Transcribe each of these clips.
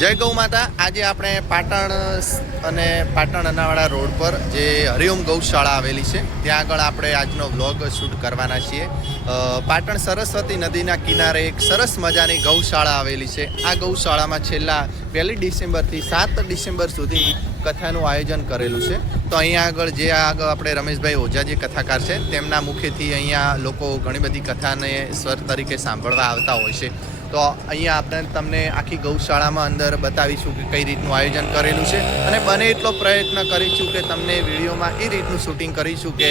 જય ગૌ માતા. આજે આપણે પાટણ અને પાટણ અનાવાડા રોડ પર જે હરિઓમ ગૌશાળા આવેલી છે, ત્યાં આગળ આપણે આજનો વ્લોગ શૂટ કરવાના છીએ. પાટણ સરસ્વતી નદીના કિનારે એક સરસ મજાની ગૌશાળા આવેલી છે. આ ગૌશાળામાં છેલ્લા પહેલી ડિસેમ્બરથી સાત ડિસેમ્બર સુધી કથાનું આયોજન કરેલું છે. તો અહીંયા આગળ જે આગળ આપણે રમેશભાઈ ઓઝા જે કથાકાર છે, તેમના મુખેથી અહીંયા લોકો ઘણી બધી કથાને સ્વર તરીકે સાંભળવા આવતા હોય છે. તો અહીંયા આપણે તમને આખી ગૌશાળામાં અંદર બતાવીશું કે કઈ રીતનું આયોજન કરેલું છે. અને બને એટલો પ્રયત્ન કરીશું કે તમને વિડીયોમાં એ રીતનું શૂટિંગ કરીશું કે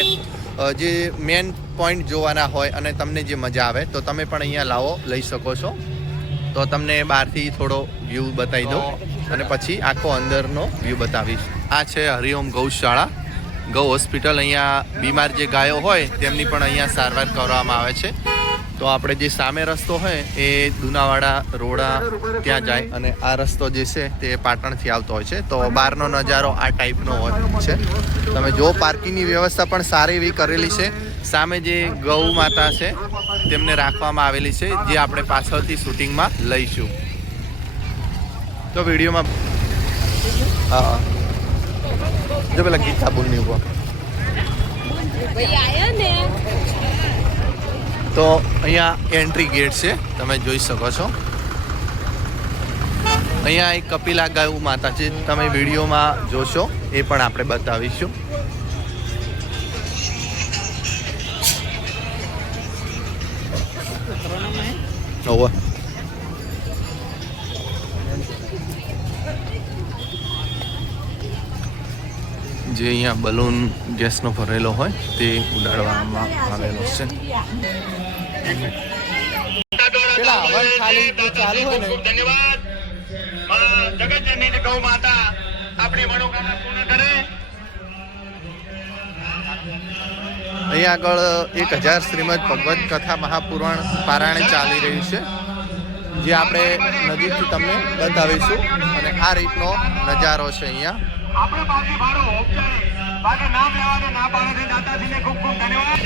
જે મેન પોઈન્ટ જોવાના હોય અને તમને જે મજા આવે, તો તમે પણ અહીંયા લાવો, લઈ શકો છો. તો તમને બહારથી થોડો વ્યૂ બતાવી દઉં. અને પછી આખો અંદરનો વ્યૂ બતાવીશ. આ છે હરિઓમ ગૌશાળા. ગૌ હોસ્પિટલ અહીંયા બીમાર જે ગાયો હોય, તેમની પણ અહીંયા સારવાર કરવામાં આવે છે. તો આપણે જે સામે રસ્તો હોય એ દુનાવાડા રોડા ત્યાં જાય અને આ રસ્તો જે છે તે પાટણથી આવતો હોય છે. તો બહારનો નજારો આ ટાઈપનો હોય છે. તમે જો પાર્કિંગની વ્યવસ્થા પણ સારી એવી કરેલી છે. સામે જે ગૌ માતા છે તેમને રાખવામાં આવેલી છે, જે આપણે પાછળથી શૂટિંગમાં લઈશું. તો વિડીયોમાં હા. જો પેલા ગીતા બોલની ઉપર. ભાઈ આયા ને? તો અહીંયા એન્ટ્રી ગેટ છે, તમે જોઈ શકો છો. અહીંયા એક કપિલા ગાયું માતા છે તમે વિડીયોમાં જોશો, એ પણ આપણે બતાવીશું. ઓવે. જે અહીંયા બલૂન ગેસનો ભરેલો હોય, તે ઉડાડવામાં આવેલો છે. પેલા હવન ખાલી ચાલુ હોય ને ધન્યવાદ. જગતજનની ગૌ માતા આપણી મનોકામના પૂર્ણ કરે. અહીંયા આગળ એક હજાર શ્રીમદ ભગવત કથા મહાપુરાણ પારાયણ ચાલી રહ્યું છે જે આપણે નજીકથી તમને બતાવીશું અને આ રીતનો નજારો છે અહીંયા. આપણે નામ લેવાને ના પાડે છે દાદાજીને ખૂબ ખૂબ ધન્યવાદ.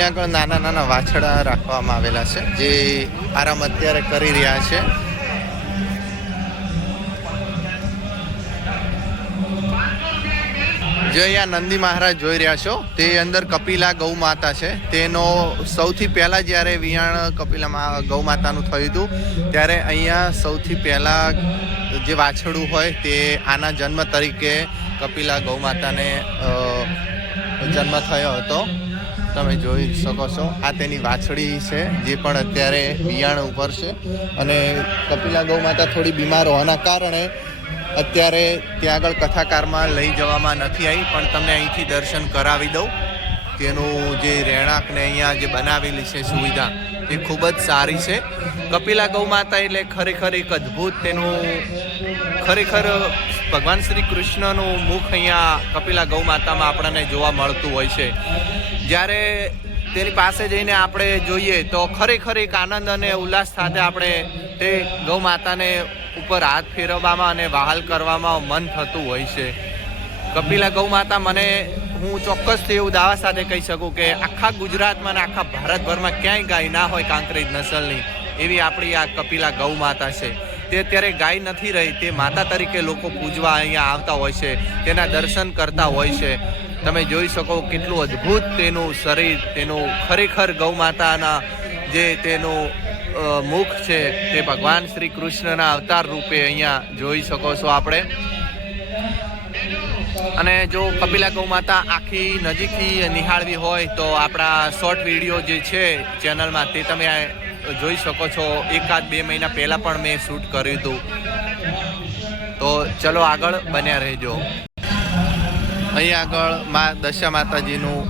અહીંયા આગળ નાના નાના વાછડા રાખવામાં આવેલા છે, જે આરામ અત્યારે કરી રહ્યા છે. જે અહીંયા નંદી મહારાજ જોઈ રહ્યા છો, તે અંદર કપિલા ગૌ માતા છે. તેનો સૌથી પહેલાં જ્યારે વિયાણ કપિલા ગૌ માતાનું થયું હતું, ત્યારે અહીંયા સૌથી પહેલાં જે વાછડું હોય તે આના જન્મ તરીકે કપિલા ગૌ માતાને જન્મ થયો હતો. તમે જોઈ શકો છો. આ તેની વાછડી છે, જે પણ અત્યારે વિયાણ ઉપર છે. અને કપિલા ગૌ માતા થોડી બીમાર હોવાના કારણે અત્યારે ત્યાં આગળ કથાકારમાં લઈ જવામાં નથી આવી, પણ તમને અહીંથી દર્શન કરાવી દઉં. તેનું જે રહેણાંકને અહીંયા જે બનાવેલી છે સુવિધા, એ ખૂબ જ સારી છે. કપિલા ગૌ માતા એટલે ખરેખર એક અદ્ભુત તેનું ખરેખર ભગવાન શ્રી કૃષ્ણનું મુખ અહીંયા કપિલા ગૌ માતામાં આપણને જોવા મળતું હોય છે. જ્યારે તેની પાસે જઈને આપણે જોઈએ તો ખરેખર એક આનંદ અને ઉલ્લાસ સાથે આપણે તે ગૌ માતાને ઉપર હાથ ફેરવવામાં અને વહાલ કરવામાં મન થતું હોય છે. કપિલા ગૌ માતા મને હું ચોક્કસથી એવું દાવા સાથે કહી શકું કે આખા ગુજરાતમાં અને આખા ભારતભરમાં ક્યાંય ગાય ના હોય કાંકરેજ નસલની, એવી આપણી આ કપિલા ગૌ માતા છે. તે અત્યારે ગાય નથી રહી, તે માતા તરીકે લોકો પૂજવા અહીંયા આવતા હોય છે, તેના દર્શન કરતા હોય છે. તમે જોઈ શકો કેટલું અદ્ભુત તેનું શરીર, તેનું ખરેખર ગૌ માતાના જે તેનું મુખ છે, તે ભગવાન શ્રી કૃષ્ણના અવતાર રૂપે અહીંયા જોઈ શકો છો આપણે. અને જો કપિલા ગૌ માતા આખી નજીકથી નિહાળવી હોય તો આપણા શોર્ટ વીડિયો જે છે ચેનલમાં તે તમે જોઈ શકો છો. એકાદ બે મહિના પહેલાં પણ મેં શૂટ કર્યું હતું. તો ચલો આગળ બન્યા રહેજો. અહીં આગળ મા, દશા માતાજીનું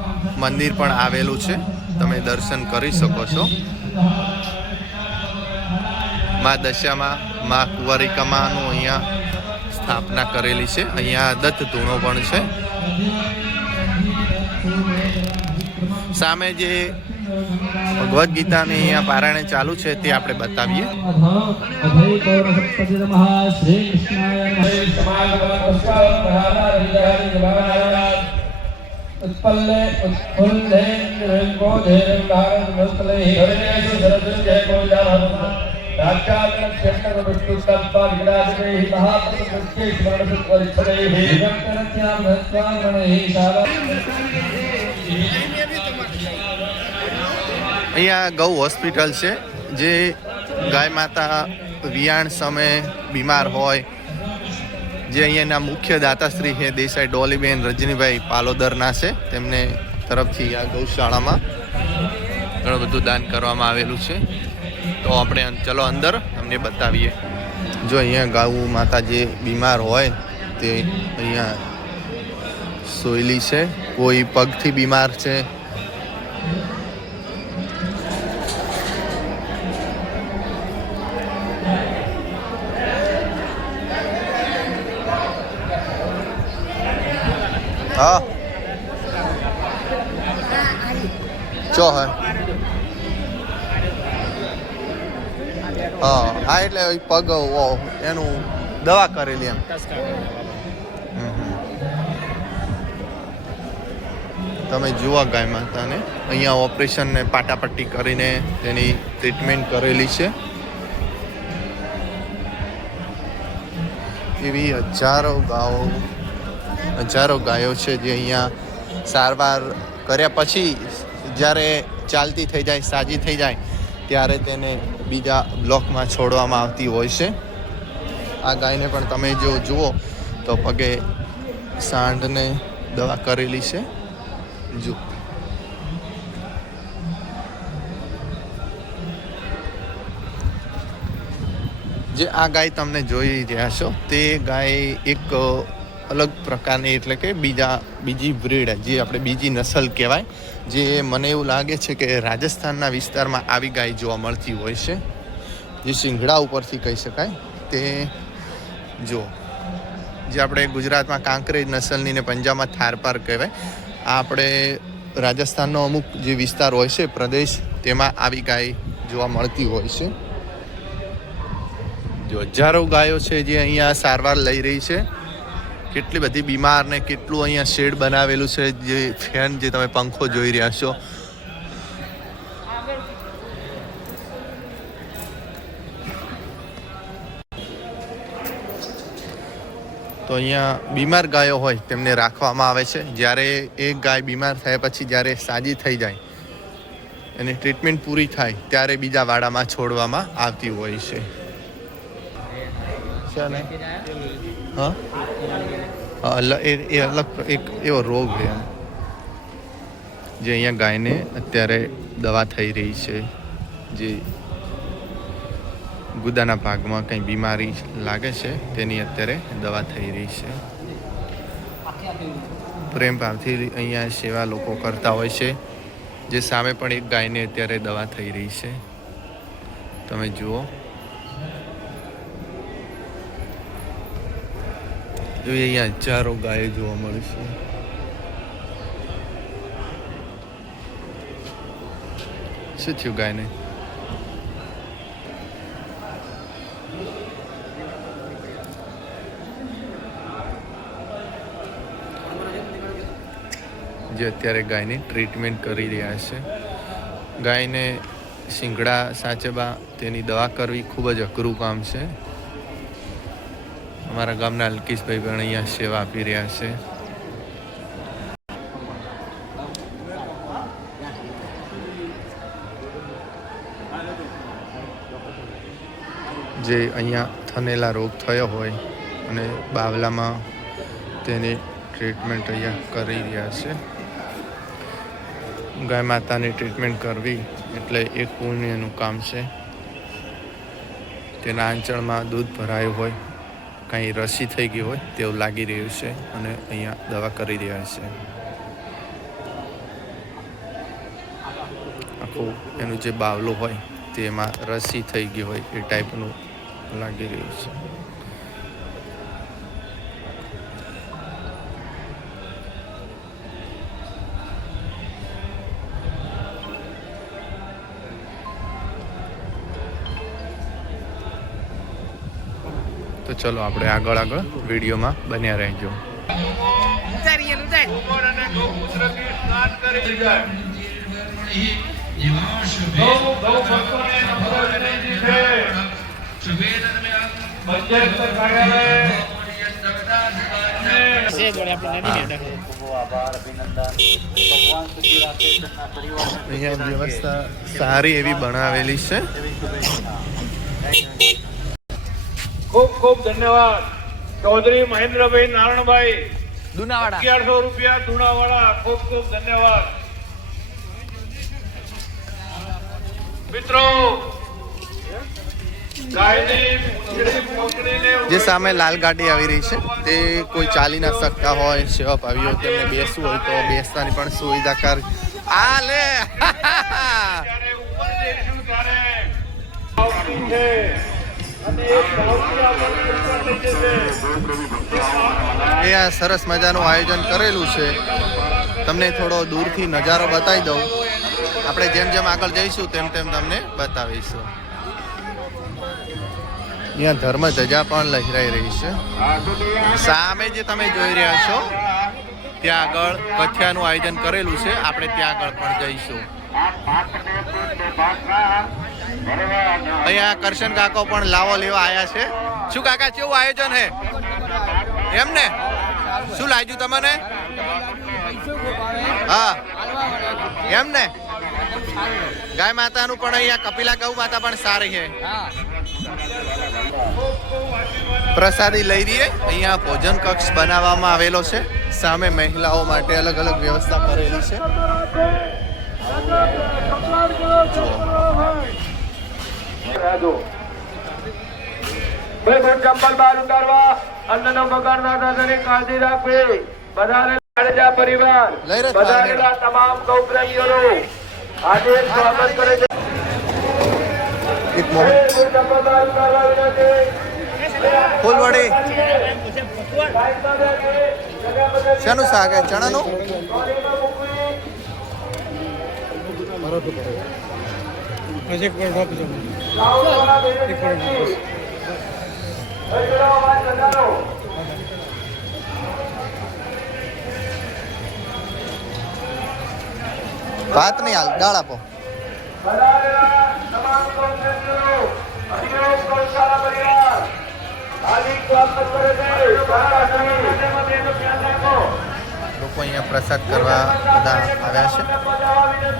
મંદિર પણ આવેલું છે. તમે દર્શન કરી શકો છો. મા દશામાં મા કુવરિકામાનું અહીંયા સ્થાપના કરેલી છે. અહીંયા દત્ત ધૂણો પણ છે. સામે જે ભગવદ્ ગીતાની અહીંયા પારાયણ ચાલુ છે તે આપણે બતાવીએ. શ્રીકૃષ્ણાય નમઃ उत्पल्ले उत्फुल्लेन्द्रङ्गोधेरङ्गारङ्गस्थले हिरण्येषु सरदृशे गोजाभवः राक्षाग्रक्षेत्रवस्तुस्तत्पादिराजैः महाप्रभुष्टे स्मरणसुत्वरिच्छदैः निरन्तरस्यां धत्वाङ्गणैः शाला અહીંયા ગૌ હોસ્પિટલ છે જે ગાય માતા વિયાણ સમયે બીમાર હોય જે અહીંયાના મુખ્ય દાતાશ્રી છે, દેસાઈ ડોલીબેન રજનીભાઈ પાલોદરના છે. તેમને તરફથી આ ગૌશાળામાં ઘણું બધું દાન કરવામાં આવેલું છે. તો આપણે ચલો અંદર તમને બતાવીએ. જો અહીંયા ગાઉ માતા જે બીમાર હોય, તે અહીંયા સોયલી છે. કોઈ પગથી બીમાર છે. હા. ચો હે. હા હા, એટલે પગ એનું દવા કરેલી એમ. તમે જુઓ ગાય માતાને. અહીંયા ઓપરેશન ને પાટાપટ્ટી કરીને તેની ટ્રીટમેન્ટ કરેલી છે. એવી હજારો ગાયો હજારો ગાયો છે જે અહીંયા સારવાર કર્યા પછી જ્યારે ચાલતી થઈ જાય, સાજી થઈ જાય, ત્યારે તેને બીજા બ્લોકમાં છોડવામાં આવતી હોય છે. આ ગાયને પણ તમે જો જુઓ તો પગે સાંઢને દવા કરેલી છે. જુઓ. જે આ ગાય તમને જોઈ રહ્યા છો, તે ગાય એક અલગ પ્રકારની એટલે કે બીજા, બીજી બ્રીડ, જે આપણે બીજી નસલ કહેવાય, જે મને એવું લાગે છે કે રાજસ્થાનના વિસ્તારમાં આવી ગાય જોવા મળતી હોય છે. જે સિંઘડા ઉપરથી કહી શકાય. તે જો, જે આપણે ગુજરાતમાં કાંકરેજ નસલની ને પંજાબમાં થારપાર કહેવાય. આ આપણે રાજસ્થાનનો અમુક જે વિસ્તાર હોય છે, પ્રદેશ, તેમાં આવી ગાય જોવા મળતી હોય છે. જો હજારો ગાયો છે જે અહીંયા સારવાર લઈ રહી છે. કેટલી બધી બીમાર ને કેટલું અહીંયા શેડ બનાવેલું છે જે ફેન જે તમે પંખો જોઈ રહ્યા છો. તો અહીંયા બીમાર ગાયો હોય તેમને રાખવામાં આવે છે. જ્યારે એક ગાય બીમાર થયા પછી જ્યારે સાજી થઈ જાય એની ટ્રીટમેન્ટ પૂરી થાય ત્યારે બીજા વાડામાં છોડવામાં આવતી હોય છે. હા? એ અલગ એક એવો રોગ છે જે અહીંયા ગાયને અત્યારે દવા થઈ રહી છે. જે ગુદાના ભાગમાં કંઈ બીમારી લાગે છે, તેની અત્યારે દવા થઈ રહી છે. પ્રેમ ભાવથી અહીંયા સેવા લોકો કરતા હોય છે. જે સામે પણ એક ગાયને અત્યારે દવા થઈ રહી છે. તમે જુઓ. જો અહીંયા હજારો ગાયો જોવા મળે છે. શું થયું ગાયને? જે અત્યારે ગાયને ટ્રીટમેન્ટ કરી રહ્યા છે. ગાયને શિંગડા સાચવા તેની દવા કરવી ખૂબ જ અઘરું કામ છે. અમારા ગામના અલ્કેશભાઈ પણ અહીંયા સેવા આપી રહ્યા છે. જે અહીંયા થનેલા રોગ થયો હોય અને બાવલામાં તેની ટ્રીટમેન્ટ અહીંયા કરી રહ્યા છે. ગાય માતાની ટ્રીટમેન્ટ કરવી એટલે એક પુણ્યનું કામ છે. તેના આંચળમાં દૂધ ભરાયું હોય કાંઈ રસી થઈ ગઈ હોય તેવું લાગી રહ્યું છે અને અહીંયા દવા કરી રહ્યા છે. આખું એનું જે બાવલું હોય તેમાં રસી થઈ ગઈ હોય એ ટાઈપનું લાગી રહ્યું છે. તો ચલો આપણે આગળ આગળ વિડીયોમાં બન્યા રહેજો. અહીંયા વ્યવસ્થા સારી એવી બનાવેલી છે. ખૂબ ખૂબ ધન્યવાદ. ચૌધરી મહેન્દ્રભાઈ નારણભાઈ અગિયારસો રૂપિયા ધુણાવાળા ખૂબ ખૂબ ધન્યવાદ. મિત્રો જે સામે લાલ ગાડી આવી રહી છે તે કોઈ ચાલી ના શકતા હોય સેવા આવી હોય તેમને બેસવું હોય તો બેસતાની પણ સુવિધા કર આ લે ત્યારે ઉપર જઈશું ત્યારે એ સરસ મજાનું આયોજન કરેલું છે. તમને થોડો દૂરથી નજારો બતાવી દઉં. આપણે જેમ જેમ આગળ જઈશું તેમ તેમ તમને બતાવીશું. અહીંયા ધર્મ ધજા પણ લહેરાઈ રહી છે. સામે જે તમે જોઈ રહ્યા છો, ત્યાં આગળ કથિયાનું આયોજન કરેલું છે. આપણે ત્યાં આગળ પણ જઈશું. અહીંયા કરશન કાકો પણ લાવો લેવા આવ્યા છે. શું કાકા, કેવું આયોજન હે? એમ ને શું લાગ્યું તમને? હા. એમ ને ગાય માતાનું પણ અહીંયા કપિલા ગૌ માતા પણ સારી છે. પ્રસાદી લઈ રહીએ. અહીંયા ભોજન કક્ષ બનાવવામાં આવેલો છે. સામે મહિલાઓ માટે અલગ અલગ વ્યવસ્થા કરેલી છે. ભાઈ ભાઈ ચંપલ બહાર ઉતારવા અન્નનો બગાડ ના થાય તેની કાળજી રાખવી. બધાને જાડેજા પરિવાર બધાનેલા તમામ ગૌપ્રેમીઓનું આજે સ્વાગત કરે છે. એક. ફૂલવડી. શાનું શાક ચણાનું? ટ્રોલીમાં મૂકવી. લાવવાવાળા વિનંતી. હજરો અવાજ વધારો. ભાત નહીં હાલ દાળ આપો બધાનેલા તમામ ગૌપ્રેમીઓ, હરિઓમ ગૌશાળા પરિવાર લોકો અહીંયા પ્રસાદ કરવા બધા આવ્યા છે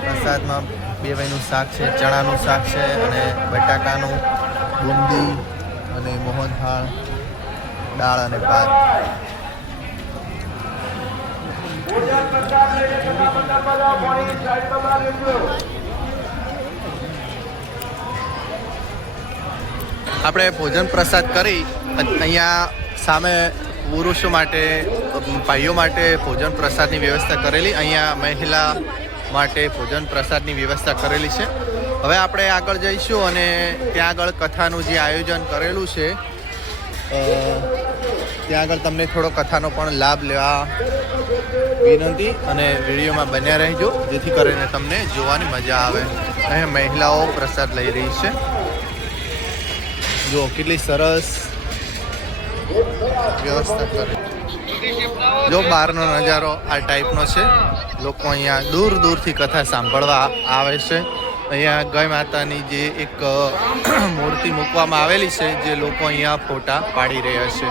પ્રસાદમાં બે વાયનું શાક છે, ચણાનું શાક છે અને બટાકાનું, બુંદી અને મોહનથાળ, દાળ અને ભાત. આપણે ભોજન પ્રસાદ કરી અહીંયા સામે પુરુષો માટે, ભાઈઓ માટે ભોજન પ્રસાદની વ્યવસ્થા કરેલી. અહીંયા મહિલા માટે ભોજન પ્રસાદની વ્યવસ્થા કરેલી છે. હવે આપણે આગળ જઈશું અને ત્યાં આગળ કથાનું જે આયોજન કરેલું છે ત્યાં આગળ તમને થોડો કથાનો પણ લાભ લેવા વિનંતી અને વિડીયોમાં બન્યા રહેજો, જેથી કરીને તમને જોવાની મજા આવે. અહીંયા મહિલાઓ પ્રસાદ લઈ રહી છે. જો કેટલી સરસ વ્યવસ્થા કરે. જો બહારનો નજારો આ ટાઈપનો છે, લોકો અહીંયા દૂર દૂરથી કથા સાંભળવા આવે છે. અહીંયા ગઈ માતાની જે એક મૂર્તિ મૂકવામાં આવેલી છે, જે લોકો અહીંયા ફોટા પાડી રહ્યા છે.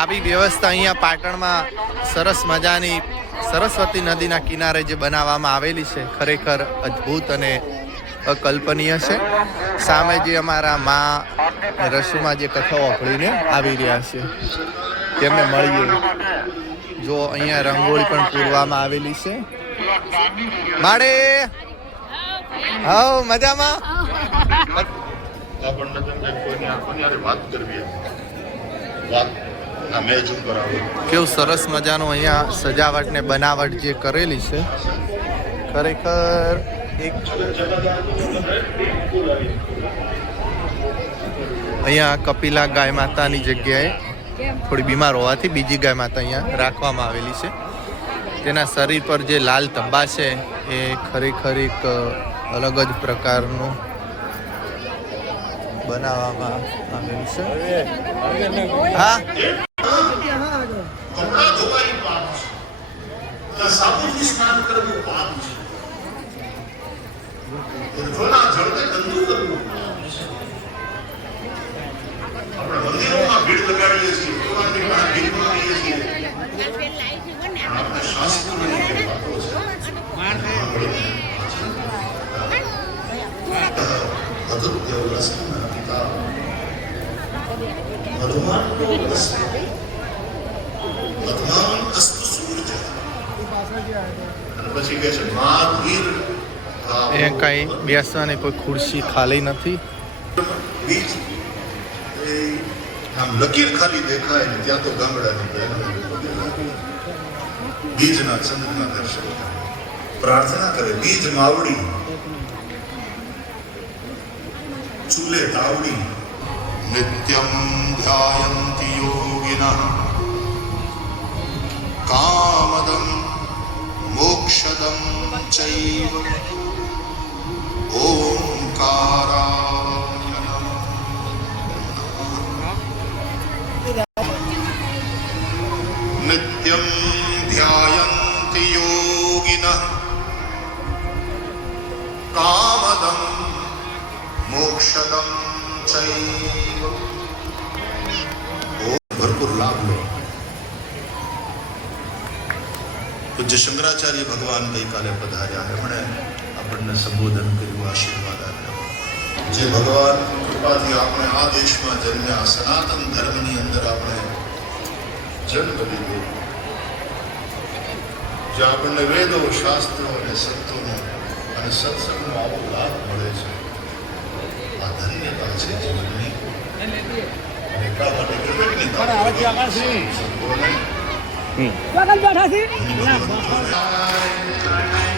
આવી વ્યવસ્થા અહીંયા પાટણમાં સરસ મજાની સરસ્વતી નદીના કિનારે જે બનાવવામાં આવેલી છે, ખરેખર અદ્ભુત અને અકલ્પનીય છે. સામે જે અમારા મા રસુમાં જે કથાઓ અભળીને આવી રહ્યા છે, તેમને મળીએ. જો અહીંયા રંગોળી પણ પૂરવામાં આવેલી છે. માડે હાઉ મજામાં? આપણને તેમ કે કોઈને કોની હારે વાત કરવી વાત કેવું સરસ મજાનું અહીંયા સજાવટ ને બનાવટ જે કરેલી છે. ખરેખર એક અહીંયા કપિલા ગાય માતાની જગ્યાએ થોડી બીમાર હોવાથી બીજી ગાય માતા અહીંયા રાખવામાં આવેલી છે. તેના શરીર પર જે લાલ તંબા છે એ ખરેખર એક અલગ જ પ્રકારનું બનાવવામાં આવેલું છે. હા? સાબુથી સ્નાન કરવું પાપ છે. ઉર્ધ્વના જળને ગંદુ કરવું. આપણે મંદિરોમાં ભીડ લગાડીએ છીએ, ભગવાનની પાસે ભીડ પછી કહે છે મહાવીર એ કાંઈ બેસવાની કોઈ ખુરશી ખાલી નથી. બીજ એ આમ લકીર ખાલી દેખાય ને ત્યાં તો ગામડાની બહેનો બીજના ચંદ્રના દર્શન થાય. પ્રાર્થના કરે, બીજ માવડી. ચૂલે તાવડી નિત્યમ ધ્યાયંતિ યોગિનઃ કામદમ મોક્ષદમ ચૈવ મોક્ષદમ ચૈવ ભરપૂર લાભ લો પૂજ્ય શંકરાચાર્ય ભગવાન ગઈકાલે પધાર્યા એમણે આપણને સંબોધન કર્યું આશીર્વાદ આપ્યો. જે ભગવાન કૃપાથી આપણે આ દેશમાં જન્મ્યા સનાતન ધર્મની અંદર આપણે જન્મ લીધો. જે આપણને વેદો શાસ્ત્રો અને સંતોનો અને સત્સંગનો આવો લાભ મળે છે. આ ધન્યતા છે જીવનની. અને એટલા માટે કેટલીકની સંતોને ચામડી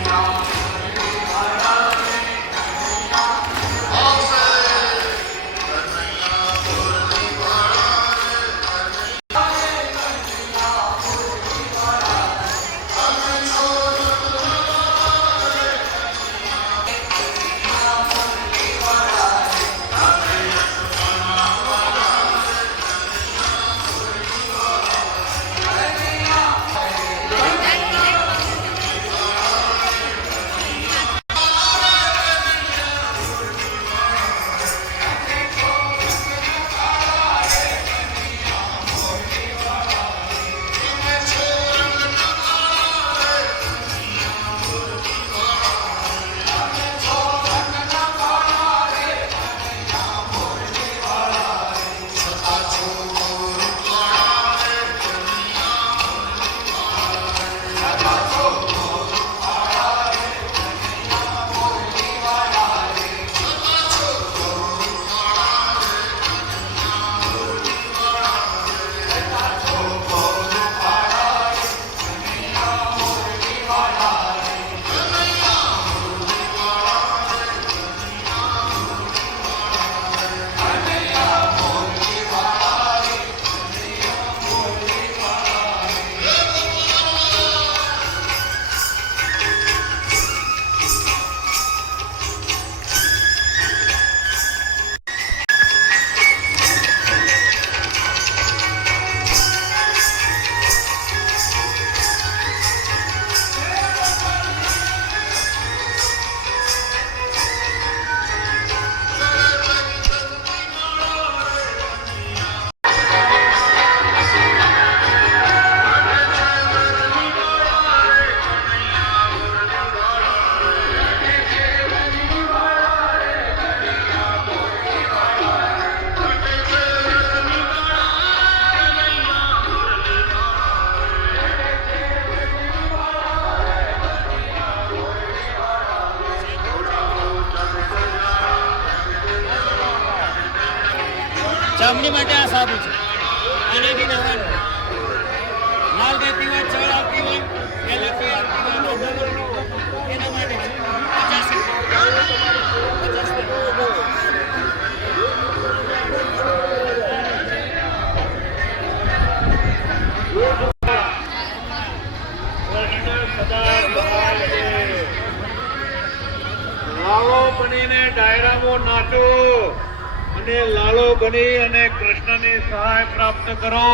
અને લાલો બની અને કૃષ્ણની સહાય પ્રાપ્ત કરો.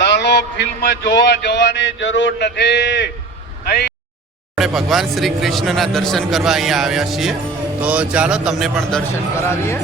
લાલો ફિલ્મ જોવા જવાની જરૂર નથી. આપણે ભગવાન શ્રી કૃષ્ણના દર્શન કરવા અહીંયા આવ્યા છીએ. તો ચાલો તમને પણ દર્શન કરાવીએ.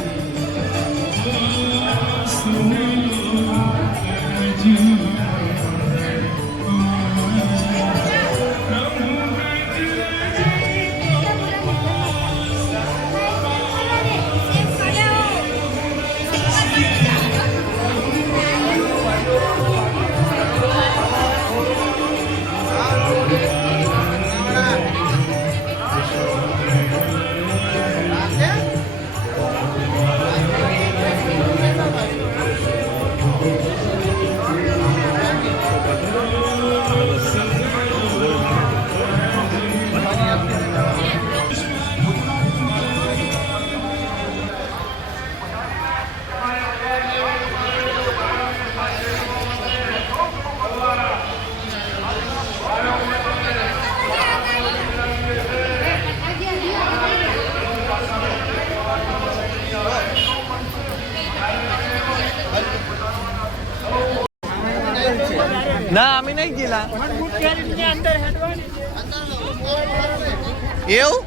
એવું?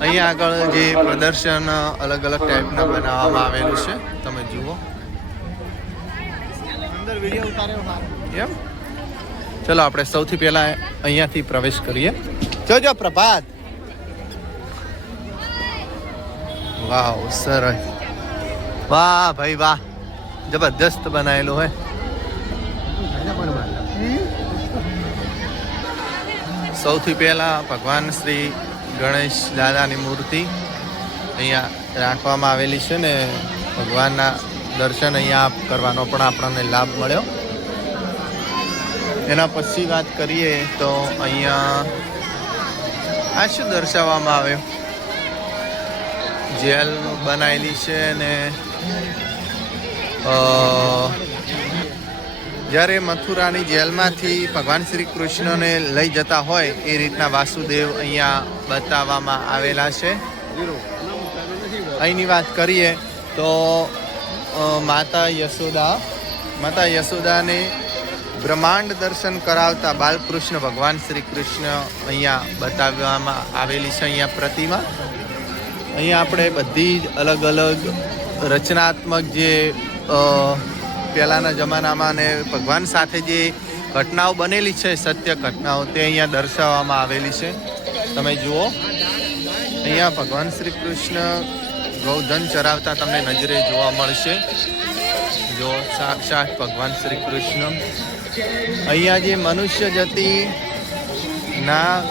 અહીંયા આગળ જે પ્રદર્શન અલગ અલગ ટાઈપના બનાવવામાં આવેલું છે તમે જુઓ. એમ? ચલો આપણે સૌથી પહેલા અહીંયાથી પ્રવેશ કરીએ. જોજો પ્રભાત. વાહ સરસ. વાહ ભાઈ વાહ. જબરદસ્ત બનાવેલું હોય સૌથી પહેલાં ભગવાન શ્રી ગણેશ દાદાની મૂર્તિ અહીંયા રાખવામાં આવેલી છે ને ભગવાનના દર્શન અહીંયા કરવાનો પણ આપણને લાભ મળ્યો. એના પછી વાત કરીએ તો અહીંયા આ શું દર્શાવવામાં આવ્યું? જેલ બનાવેલી છે ને જ્યારે મથુરાની જેલમાંથી ભગવાન શ્રી કૃષ્ણને લઈ જતા હોય, એ રીતના વાસુદેવ અહીંયા બતાવવામાં આવેલા છે. અહીંની વાત કરીએ તો માતા યશોદા, માતા યશોદાને બ્રહ્માંડ દર્શન કરાવતા બાલકૃષ્ણ ભગવાન શ્રી કૃષ્ણ અહીંયા બતાવવામાં આવેલી છે અહીંયા પ્રતિમા. અહીંયા આપણે બધી જ અલગ અલગ રચનાત્મક જે પહેલાંના જમાનામાં ને ભગવાન સાથે જે ઘટનાઓ બનેલી છે, સત્ય ઘટનાઓ, તે અહીંયા દર્શાવવામાં આવેલી છે. તમે જુઓ. અહીંયા ભગવાન શ્રી કૃષ્ણ ગૌધન ચરાવતા તમને નજરે જોવા મળશે. જો સાક્ષાત ભગવાન શ્રી કૃષ્ણ. અહીંયા જે મનુષ્ય જતી ના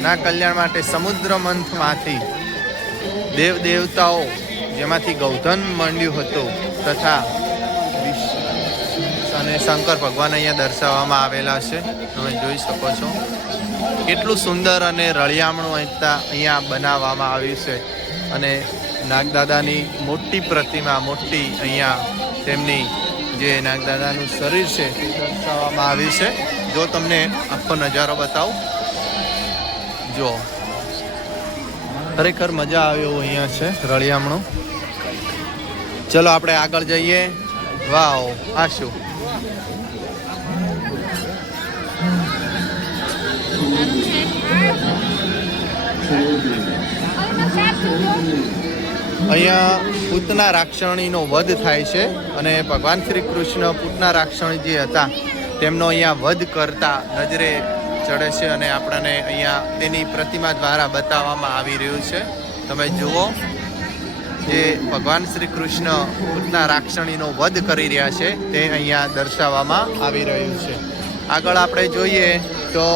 ના કલ્યાણ માટે સમુદ્ર મંથમાંથી દેવ દેવતાઓ જેમાંથી ગૌધન મંડ્યું હતું તથા અને શંકર ભગવાન અહીંયા દર્શાવવામાં આવેલા છે. તમે જોઈ શકો છો. કેટલું સુંદર અને રળિયામણું અહીંયા અહીંયા બનાવવામાં આવ્યું છે. અને નાગદાદાની મોટી પ્રતિમા, મોટી અહીંયા તેમની જે નાગદાદાનું શરીર છે તે દર્શાવવામાં આવ્યું છે. જો તમને આખો નજારો બતાવું. જો. ખરેખર મજા આવે એવું અહીંયા છે, રળિયામણું. ચલો, આપણે આગળ જઈએ. વાવ, આ શું? અહીંયા પૂતના રાક્ષણીનો વધ થાય છે અને ભગવાન શ્રી કૃષ્ણ પૂતના રાક્ષણી જે હતા, તેમનો અહીંયા વધ કરતા નજરે ચડે છે અને આપણને અહીંયા તેની પ્રતિમા દ્વારા બતાવવામાં આવી રહ્યું છે. તમે જુઓ જે ભગવાન શ્રી કૃષ્ણ પૂતના રાક્ષણીનો વધ કરી રહ્યા છે, તે અહીંયા દર્શાવવામાં આવી રહ્યું છે. આગળ આપણે જોઈએ તો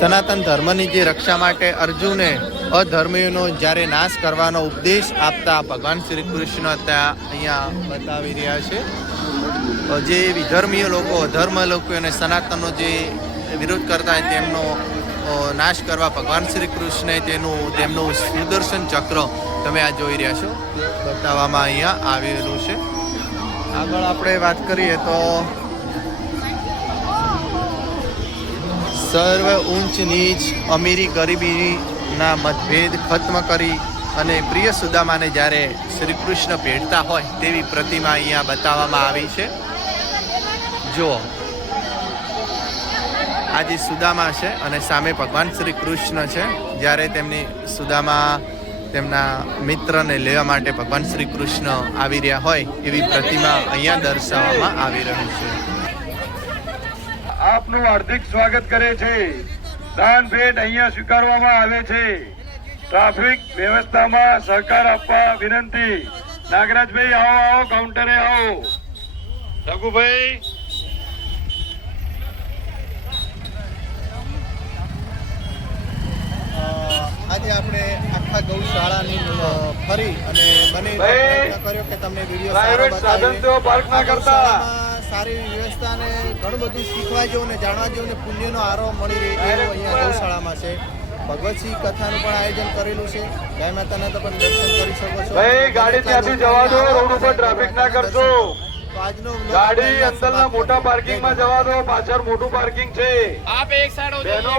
સનાતન ધર્મની જે રક્ષા માટે અર્જુને અધર્મીઓનો જ્યારે નાશ કરવાનો ઉપદેશ આપતા ભગવાન શ્રી કૃષ્ણ ત્યાં અહીંયા બતાવી રહ્યા છે. જે વિધર્મીય લોકો, અધર્મ લોકો અને સનાતનનો જે વિરોધ કરતા હોય તેમનો નાશ કરવા ભગવાન શ્રી કૃષ્ણે તેનું, તેમનું સુદર્શન ચક્ર તમે આ જોઈ રહ્યા છો. બતાવવામાં અહીંયા આવેલું છે. આગળ આપણે વાત કરીએ તો સર્વ ઊંચ નીચ અમીરી ગરીબીના મતભેદ ખત્મ કરી અને પ્રિય સુદામાને જ્યારે શ્રી કૃષ્ણ ભેટતા હોય તેવી પ્રતિમા અહીંયા બતાવવામાં આવી છે. જુઓ. આજે સુદામા છે અને સામે ભગવાન શ્રી કૃષ્ણ છે, જ્યારે તેમની સુદામા તેમના મિત્રને લેવા માટે ભગવાન શ્રી કૃષ્ણ આવી રહ્યા હોય એવી પ્રતિમા અહીંયા દર્શાવવામાં આવી રહી છે. આપનું હાર્દિક સ્વાગત કરે છે. દાન ભેટ અહીંયા સ્વીકારવામાં આવે છે. ટ્રાફિક વ્યવસ્થામાં સહકાર આપવા વિનંતી. નાગરાજભાઈ આવો આવો કાઉન્ટરે આવો. રઘુભાઈ. આજે આપણે આખા ગૌશાળાની ફરી અને બને કર્યો કે તમને વીડિયો સારો બતાવીએ. પાર્ક ના કરતા. સારી વ્યવસ્થા અને ઘણું બધું શીખવા જેવું ને જાણવા જેવું ને પુણ્યનો આરો મળી રહે એવો અહીંયા ગૌશાળામાં છે. ભગવતસિંહ કથાનું પણ આયોજન કરેલું છે. ગાય માતાના તો પણ દર્શન કરી શકો છો. ભાઈ ગાડી ત્યાંથી જવા દો રોડ ઉપર ટ્રાફિક ના કરશો. આજનો ગાડી અંદરના મોટા. પાર્કિંગમાં જવા દો પાછળ મોટું પાર્કિંગ છે. આપ એક સાઈડ હો